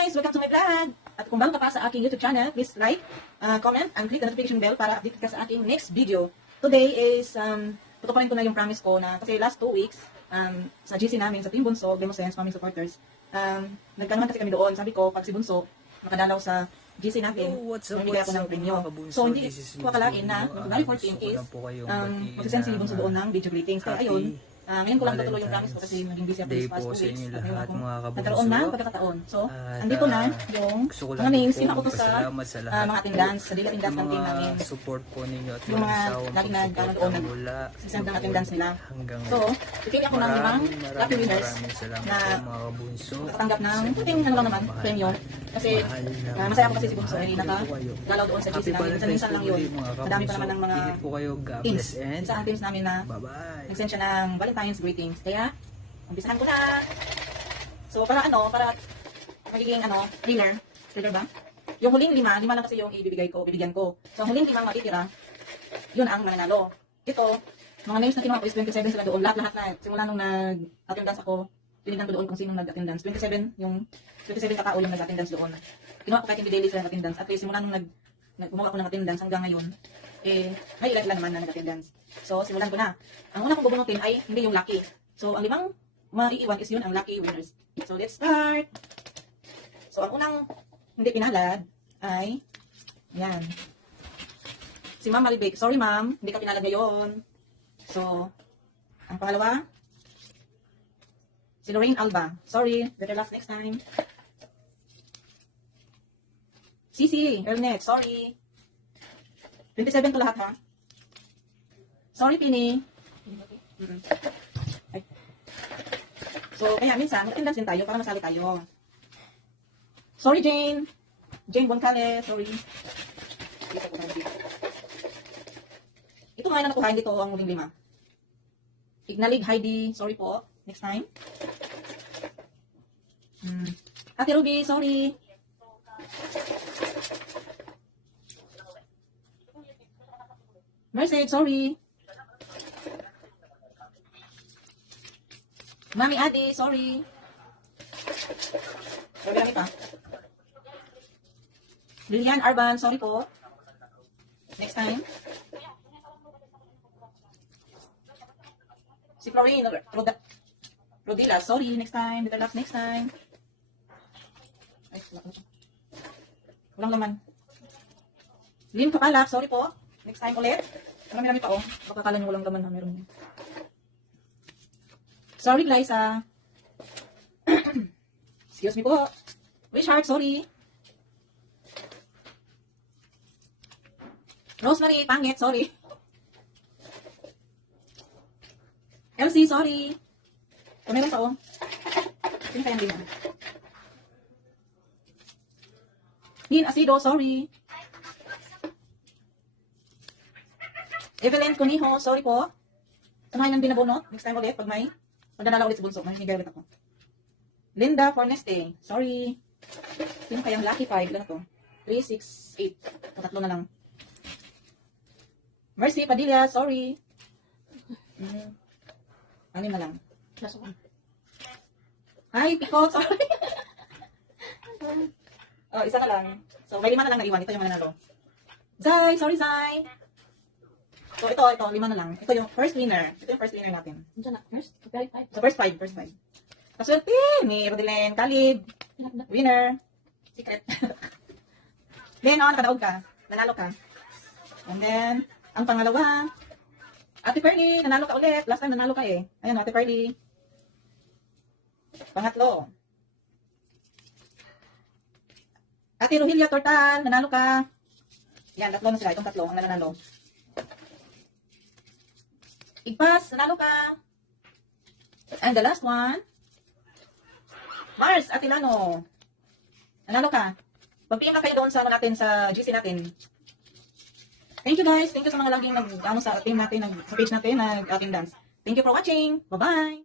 guys! Welcome to my vlog! At kung bago ka pa sa aking YouTube channel, please like, comment, and click the notification bell para update ka sa aking next video. Today is, tutuparin ko na yung promise ko na kasi last 2 weeks, sa GC namin, sa Team Bunso, Demosense, Family Supporters, nagkanuhan kasi kami doon. Sabi ko, pag si Bunso, makadalaw sa GC natin, bibigay ako ng premyo. So, hindi ko akalain na, February 14 is, magsisend si Bunso doon ng video greetings. Kaya ayun, ngayon ko lang natuloy yung promise ko kasi naging busy ako this past 2 weeks. At ngayon ako nagkaroon ng pagkakataon. So, andito na yung mga names. Sino ako to sa mga attendance, sa daily attendance ng team namin. Support po ninyo at yung mga lagi nagkaroon nag-send ng attendance nila. So, pipili ako ng 5 lucky winners na makatanggap ng puting ano lang naman, premyo. Kasi masaya ako kasi si Bunso ay nakagalaw doon sa GC namin. Minsan lang yun. Madami pa naman ng mga teams. Sa teams namin na nag-send siya ng Valentine's greetings. Kaya, umpisahan ko na. So, para magiging thriller ba? Yung huling 5 lang kasi yung bibigyan ko. So, ang huling 5 matitira, yun ang mananalo. Ito, mga names na kinuha ko is 27 sila doon. Lahat na. Simula nung nag-attendance ako, tinignan ko doon kung sino nag-attendance. 27 katao yung nag-attendance doon. Kinuha ko kahit hindi daily sila nag-attendance. At simula nung gumawa ako ng attendance hanggang ngayon, may ilan naman na nag-attendance. So, simulan ko na. Ang una kong bubunutin ay hindi yung lucky. So, ang 5 maiiwan is yun ang lucky winners. So, let's start. So, ang unang hindi pinalad ay, yan. Si Ma'am Maribek. Sorry, Ma'am. Hindi ka pinalad ngayon. So, ang pangalawa, si Lorraine Alba. Sorry. Better luck next time. Sisi Ernet. Sorry. 27 to lahat, ha? Sorry, Pini. Ay. So, kaya minsan, mag-attendance din tayo para masali tayo. Sorry, Jane. Jane Boncale, sorry. Ito nga na nakuha, hindi to ang huling 5. Ignalig Heidi, sorry po. Next time. Ate Ruby, sorry. Merced, sorry. Mami Adi, sorry. Sorry lang ito. Lilian Arban, sorry po. Next time. Si Florine Rodila, sorry. Next time. Better luck next time. Ay, walang laman. Lynn Kapalak, sorry po. Next time ulit. Marami-rami pa, oh. Baka kala nyo walang laman na meron. Sorry, Glyza. Excuse me po. Richard, sorry. Rosemary, pangit, sorry. Elsie, sorry. Meron pa, oh. Sino kayang din? Nin Asido, sorry. Evelyn Cunijo, sorry po. Samahin ng binabunot. Next time ulit, pag may magdadala ulit si Bunso. May higay ulit ako. Linda Forneste, sorry. Sino kayang lucky 5? Ilan na to? 3, 6, 8. Tatlo na lang. Mercy Padilla, sorry. 6 na lang. Hi, Pico, sorry. Oh, isa na lang. So, may 5 na lang naiwan. Ito yung mananalo. Zay, sorry Zay. So, ito, 5 na lang. Ito yung first winner. Ito yung first winner natin. So, first 5. Kaswerte ni Rodelen Khalid. Winner. Secret. Then, nakadaog ka. Nanalo ka. And then, ang pangalawa, Ate Perly, nanalo ka ulit. Last time nanalo ka eh. Ayan, Ate Perly. Pangatlo. Ate Rohilia Tortal, nanalo ka. Yan, 3 na sila. Itong 3 ang nanalo. Igpas, nanalo ka. And the last one, Mars Atilano. Nanalo ka. Mag-PM na kayo doon sa natin sa GC natin. Thank you guys. Thank you sa mga laging sa team natin, sa page natin, nag-attendance. Thank you for watching. Bye-bye.